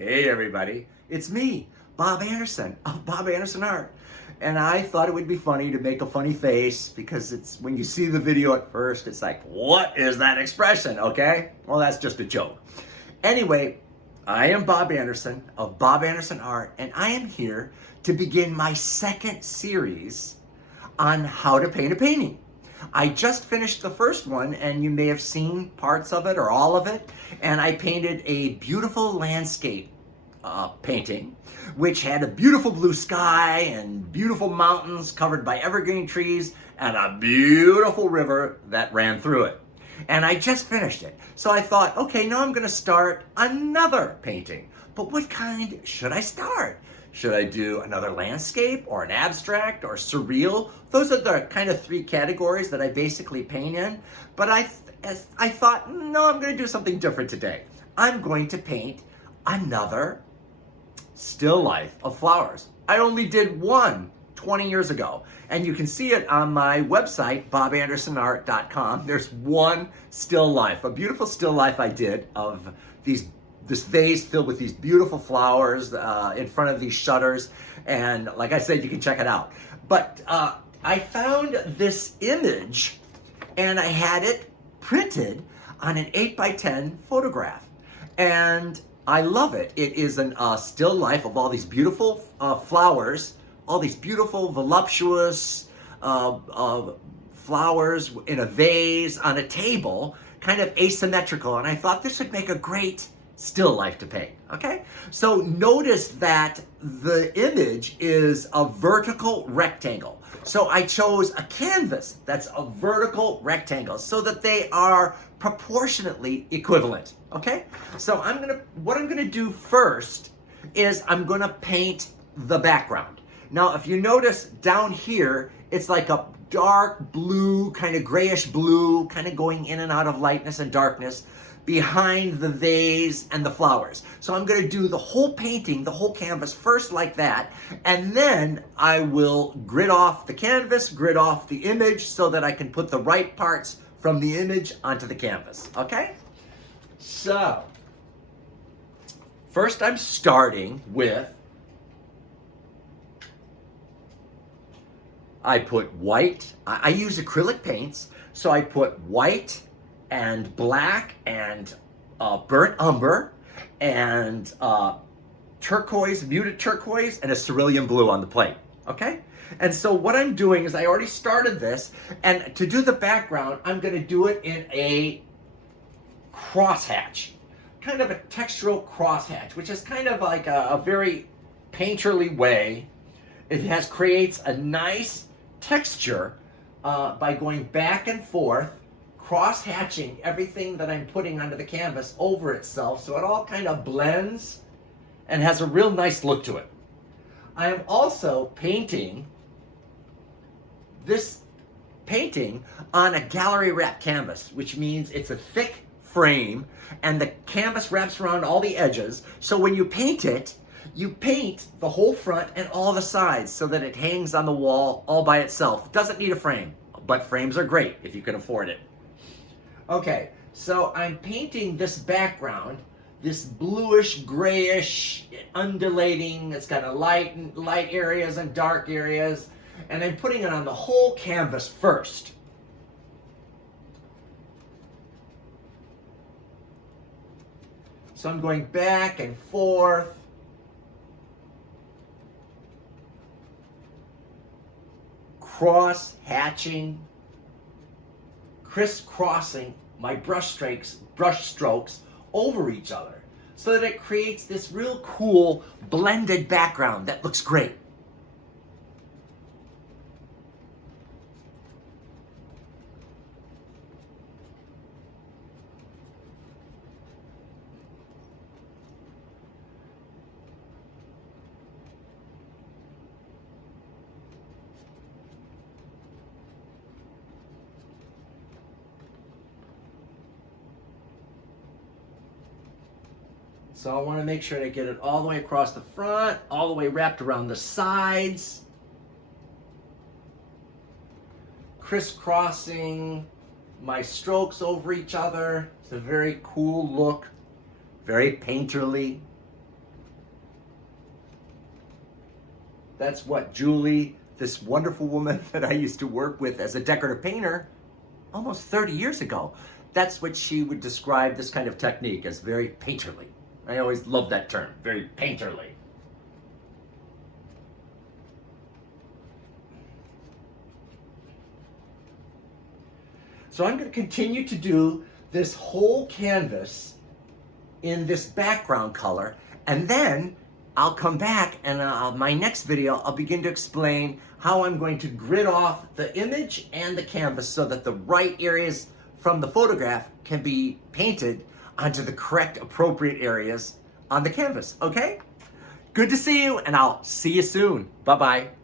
Hey everybody, it's me, Bob Anderson of Bob Anderson Art. And I thought it would be funny to make a funny face because it's when you see the video at first, it's like, what is that expression, okay? Well, that's just a joke. Anyway, I am Bob Anderson of Bob Anderson Art, and I am here to begin my second series on how to paint a painting. I just finished the first one, and you may have seen parts of it or all of it, and I painted a beautiful landscape painting, which had a beautiful blue sky and beautiful mountains covered by evergreen trees and a beautiful river that ran through it. And I just finished it. So I thought, okay, now I'm going to start another painting. But what kind should I start? Should I do another landscape or an abstract or surreal? Those are the kind of three categories that I basically paint in. But I thought, no, I'm going to do something different today. I'm going to paint another still life of flowers. I only did one 20 years ago, and you can see it on my website, bobandersonart.com. There's one still life, a beautiful still life I did of this vase filled with these beautiful flowers in front of these shutters. And like I said, you can check it out. But I found this image and I had it printed on an 8x10 photograph. And I love it. It is a still life of all these beautiful flowers, all these beautiful, voluptuous flowers in a vase on a table, kind of asymmetrical. And I thought this would make a great still life to paint, okay? So notice that the image is a vertical rectangle. So I chose a canvas that's a vertical rectangle so that they are proportionately equivalent, okay? So what I'm gonna do first is I'm gonna paint the background. Now, if you notice down here, it's like a dark blue, kind of grayish blue, kind of going in and out of lightness and darkness behind the vase and the flowers. So I'm going to do the whole painting, the whole canvas first like that, and then I will grid off the canvas, grid off the image so that I can put the right parts from the image onto the canvas, okay? So, first I'm starting with, I put white, I use acrylic paints, so I put white and black and burnt umber and turquoise, muted turquoise, and a cerulean blue on the plate, okay? And so what I'm doing is I already started this, and to do the background, I'm gonna do it in a crosshatch, kind of a textural crosshatch, which is kind of like a very painterly way. It creates a nice texture by going back and forth, cross-hatching everything that I'm putting onto the canvas over itself so it all kind of blends and has a real nice look to it. I am also painting this painting on a gallery wrap canvas, which means it's a thick frame and the canvas wraps around all the edges. So when you paint it, you paint the whole front and all the sides so that it hangs on the wall all by itself. It doesn't need a frame, but frames are great if you can afford it. Okay, so I'm painting this background, this bluish, grayish, undulating, it's got light areas and dark areas, and I'm putting it on the whole canvas first. So I'm going back and forth, cross-hatching, crisscrossing my brush strokes over each other so that it creates this real cool blended background that looks great. So I want to make sure to get it all the way across the front, all the way wrapped around the sides, crisscrossing my strokes over each other. It's a very cool look, very painterly. That's what Julie, this wonderful woman that I used to work with as a decorative painter almost 30 years ago. That's what she would describe this kind of technique as, very painterly. I always love that term, very painterly. So I'm going to continue to do this whole canvas in this background color, and then I'll come back and my next video, I'll begin to explain how I'm going to grid off the image and the canvas so that the right areas from the photograph can be painted onto the correct appropriate areas on the canvas, okay? Good to see you, and I'll see you soon. Bye-bye.